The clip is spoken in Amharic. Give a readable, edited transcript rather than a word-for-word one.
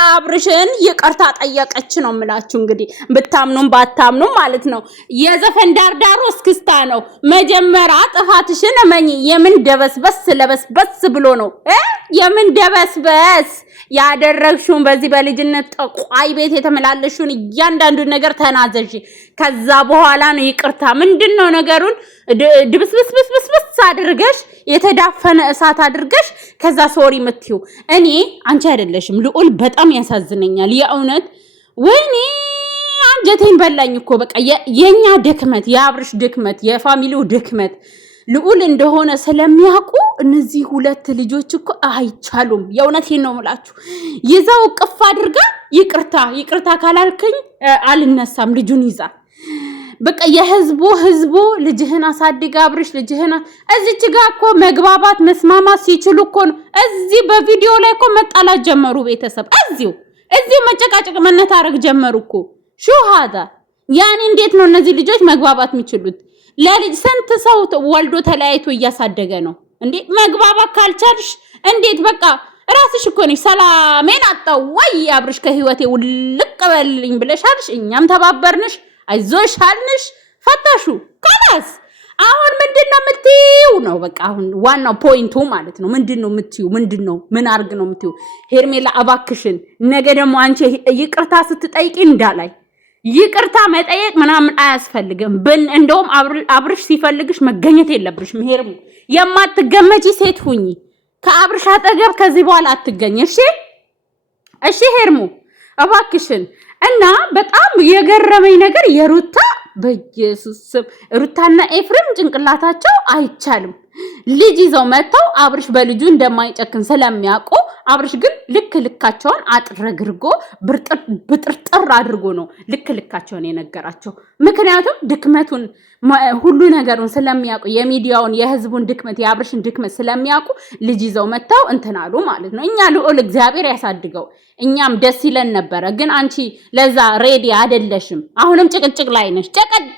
አብርሽን ይቅርታ ጠየቀች ነው የምላችሁ። እንግዲህ ብታምኑም ባታምኑም ማለት ነው። የዘፈን ዳርዳሩ እስክስታ ነው። መጀመሪያ ጥፋትሽን እመኚ። የምን ደበስበስ ለበስበስ ብሎ ነው የምን ደበስበስ ያደረግሽውን በዚህ በልጅነት ጠቋይ ቤት የተመላለሽውን እያንዳንዱ ነገር ተናዘዥ። ከዛ በኋላ ነው ይቅርታ። ምንድነው ነገሩን ድብስብስብስብስ አድርገሽ የተዳፈነ እሳት አድርገሽ ከዛ ሶሪ ምትዩ። እኔ አንቺ አይደለሽም ልዑል በጣም ያሳዝነኛል የእውነት። ወይኔ አንጀቴን በላኝ እኮ በቃ የኛ ድክመት፣ የአብርሽ ድክመት፣ የፋሚሊው ድክመት ልዑል እንደሆነ ስለሚያውቁ እነዚህ ሁለት ልጆች እኮ አይቻሉም። የእውነቴን ነው የምላችሁ። ይዛው ቅፍ አድርጋ ይቅርታ ካላልከኝ አልነሳም ልጁን ይዛ በቃ ህዝቡ ልጅህን አሳድጋ አብርሽ ልጅህን እዚች ጋር እኮ መግባባት መስማማት ሲችሉ እኮ ነው እዚህ በቪዲዮ ላይ እኮ መጣላት ጀመሩ። ቤተሰብ እዚሁ መጨቃጨቅ መነታረክ ጀመሩ እኮ ሹሃዳ ያኔ እንዴት ነው እነዚህ ልጆች መግባባት የሚችሉት? ለልጅ ስንት ሰው ወልዶ ተለያይቶ እያሳደገ ነው እንዴ? መግባባት ካልቻልሽ እንዴት በቃ ራስሽ እኮ ነሽ ሰላሜን አጣው ወይ አብርሽ ከህይወቴ ውልቅ በልልኝ ብለሻልሽ፣ እኛም ተባበርንሽ፣ አይዞሽ አልንሽ፣ ፈታሹ ካላስ አሁን ምንድነው የምትይው ነው በቃ አሁን ዋናው ፖይንቱ ማለት ነው። ምንድነው የምትይው? ምን አርግ ነው የምትይው? ሄርሜላ እባክሽን ነገ ደግሞ አንቺ ይቅርታ ስትጠይቂ እንዳላይ ይቅርታ መጠየቅ ምናምን አያስፈልግም። እንደውም አብርሽ ሲፈልግሽ መገኘት የለብሽም። ሄርሙ የማትገመጪ ሴት ሁኚ። ከአብርሽ አጠገብ ከዚህ በኋላ አትገኝ። እሺ ሄርሙ እባክሽን። እና በጣም የገረመኝ ነገር የሩታ በኢየሱስ ስም ሩታና ኤፍሬም ጭንቅላታቸው አይቻልም። ልጅ ይዘው መተው አብርሽ በልጁ እንደማይጨክን ስለሚያውቁ አብርሽ ግን ልካቸውን አጥረግርጎ ብጥርጥር አድርጎ ነው ልካቸውን የነገራቸው። ምክንያቱም ድክመቱን ሁሉ ነገሩን ስለሚያውቁ የሚዲያውን የህዝቡን ድክመት የአብርሽን ድክመት ስለሚያውቁ ልጅ ይዘው መተው እንትናሉ ማለት ነው። እኛ ልዑል እግዚአብሔር ያሳድገው እኛም ደስ ይለን ነበረ። ግን አንቺ ለዛ ሬዲ አይደለሽም። አሁንም ጭቅጭቅ ላይ ነሽ። ጨቀጨቅ